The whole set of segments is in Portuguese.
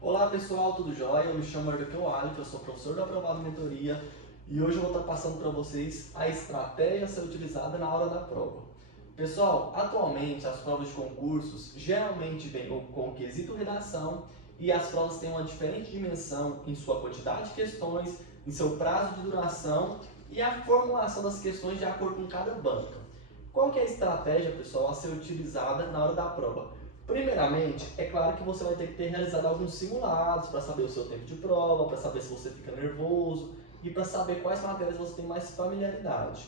Olá pessoal, tudo jóia? Eu me chamo Arthur Ali, eu sou professor da Aprovado Mentoria e hoje eu vou estar passando para vocês a estratégia a ser utilizada na hora da prova. Pessoal, atualmente as provas de concursos geralmente vêm com o quesito redação e as provas têm uma diferente dimensão em sua quantidade de questões, em seu prazo de duração e a formulação das questões de acordo com cada banca. Qual que é a estratégia, pessoal, a ser utilizada na hora da prova? Primeiramente, é claro que você vai ter que ter realizado alguns simulados para saber o seu tempo de prova, para saber se você fica nervoso e para saber quais matérias você tem mais familiaridade.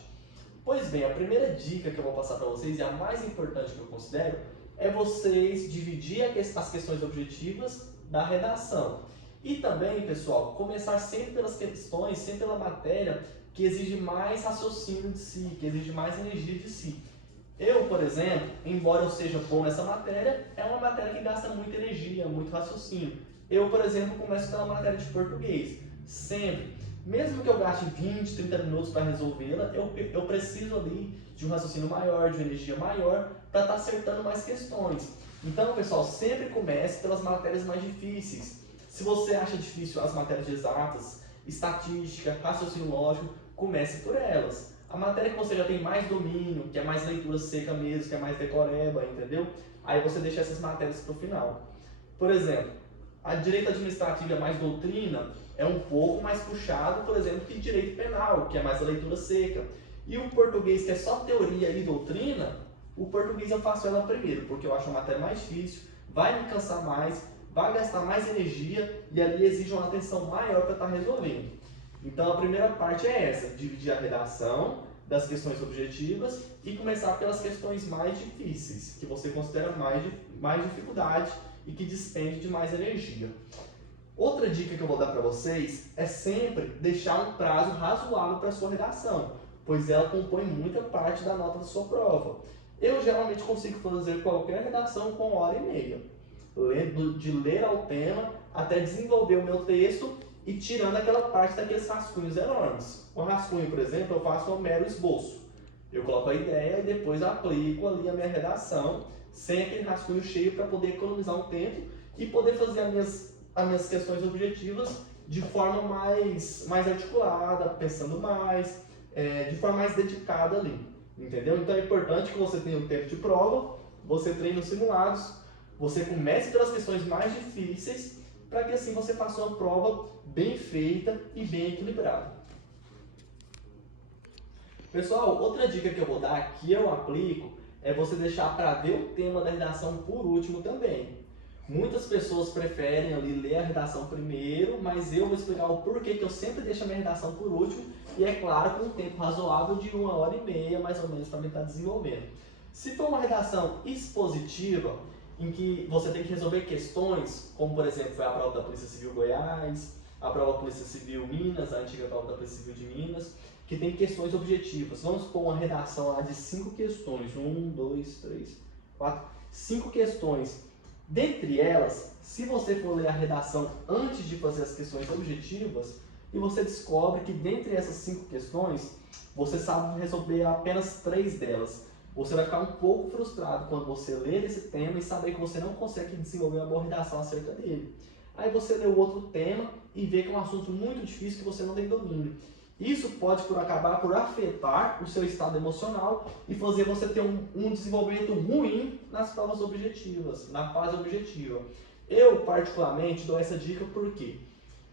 Pois bem, a primeira dica que eu vou passar para vocês e a mais importante que eu considero é vocês dividir as questões objetivas da redação. E também, pessoal, começar sempre pelas questões, sempre pela matéria que exige mais raciocínio de si, que exige mais energia de si. Eu, por exemplo, embora eu seja bom nessa matéria, é uma matéria que gasta muita energia, muito raciocínio. Eu, por exemplo, começo pela matéria de português, sempre. Mesmo que eu gaste 20, 30 minutos para resolvê-la, eu preciso ali de um raciocínio maior, de uma energia maior, para estar acertando mais questões. Então, pessoal, sempre comece pelas matérias mais difíceis. Se você acha difícil as matérias de exatas, estatística, raciocínio lógico, comece por elas. A matéria que você já tem mais domínio, que é mais leitura seca mesmo, que é mais decoreba, entendeu? Aí você deixa essas matérias para o final. Por exemplo, a direito administrativo é mais doutrina, é um pouco mais puxado, por exemplo, que direito penal, que é mais a leitura seca. E o português, que é só teoria e doutrina, o português eu faço ela primeiro, porque eu acho a matéria mais difícil, vai me cansar mais, vai gastar mais energia e ali exige uma atenção maior para estar resolvendo. Então a primeira parte é essa, dividir a redação das questões objetivas e começar pelas questões mais difíceis, que você considera mais dificuldade e que despende de mais energia. Outra dica que eu vou dar para vocês é sempre deixar um prazo razoável para a sua redação, pois ela compõe muita parte da nota da sua prova. Eu geralmente consigo fazer qualquer redação com 1h30, de ler ao tema até desenvolver o meu texto e tirando aquela parte daqueles rascunhos enormes. O rascunho, por exemplo, eu faço um mero esboço. Eu coloco a ideia e depois aplico ali a minha redação, sem aquele rascunho cheio, para poder economizar um tempo e poder fazer as minhas questões objetivas de forma mais articulada, pensando mais, de forma mais dedicada ali. Entendeu? Então é importante que você tenha um tempo de prova, você treine os simulados, você comece pelas questões mais difíceis, para que assim você faça uma prova bem feita e bem equilibrada. Pessoal, outra dica que eu vou dar, que eu aplico, é você deixar para ver o tema da redação por último também. Muitas pessoas preferem ali ler a redação primeiro, mas eu vou explicar o porquê que eu sempre deixo a minha redação por último, e é claro, com um tempo razoável de 1h30, mais ou menos, para mim estar desenvolvendo. Se for uma redação expositiva, em que você tem que resolver questões, como por exemplo foi a prova da Polícia Civil Goiás, a prova da Polícia Civil Minas, a antiga prova da Polícia Civil de Minas, que tem questões objetivas. Vamos supor uma redação lá de 5 questões, 1, 2, 3, 4, 5 questões. Dentre elas, se você for ler a redação antes de fazer as questões objetivas, e você descobre que dentre essas 5 questões, você sabe resolver apenas 3 delas. Você vai ficar um pouco frustrado quando você ler esse tema e saber que você não consegue desenvolver uma boa redação acerca dele. Aí você lê o outro tema e vê que é um assunto muito difícil que você não tem domínio. Isso pode acabar por afetar o seu estado emocional e fazer você ter um desenvolvimento ruim nas provas objetivas, na fase objetiva. Eu, particularmente, dou essa dica porque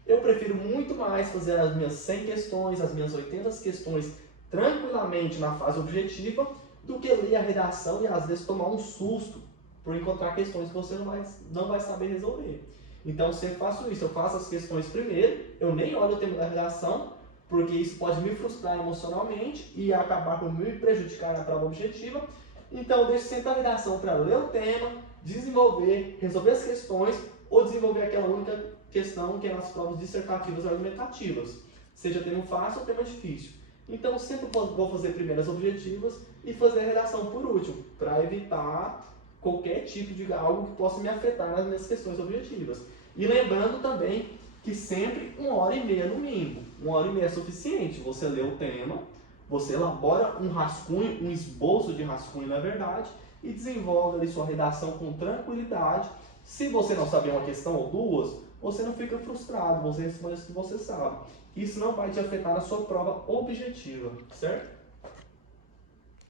eu prefiro muito mais fazer as minhas 100 questões, as minhas 80 questões tranquilamente na fase objetiva, do que ler a redação e às vezes tomar um susto por encontrar questões que você não vai saber resolver. Então eu sempre faço isso, eu faço as questões primeiro, eu nem olho o tema da redação, porque isso pode me frustrar emocionalmente e acabar por me prejudicar na prova objetiva. Então eu deixo sempre a redação para ler o tema, desenvolver, resolver as questões ou desenvolver aquela única questão que é nas provas dissertativas ou argumentativas, seja tema fácil ou tema difícil. Então eu sempre vou fazer primeiro as objetivas e fazer a redação por último, para evitar qualquer tipo de algo que possa me afetar nas minhas questões objetivas. E lembrando também que sempre 1h30 no mínimo. 1h30 é suficiente. Você lê o tema, você elabora um rascunho, um esboço de rascunho na verdade, e desenvolve ali sua redação com tranquilidade, Se você não saber uma questão ou duas, você não fica frustrado, você responde as que você sabe. Isso não vai te afetar na sua prova objetiva, certo?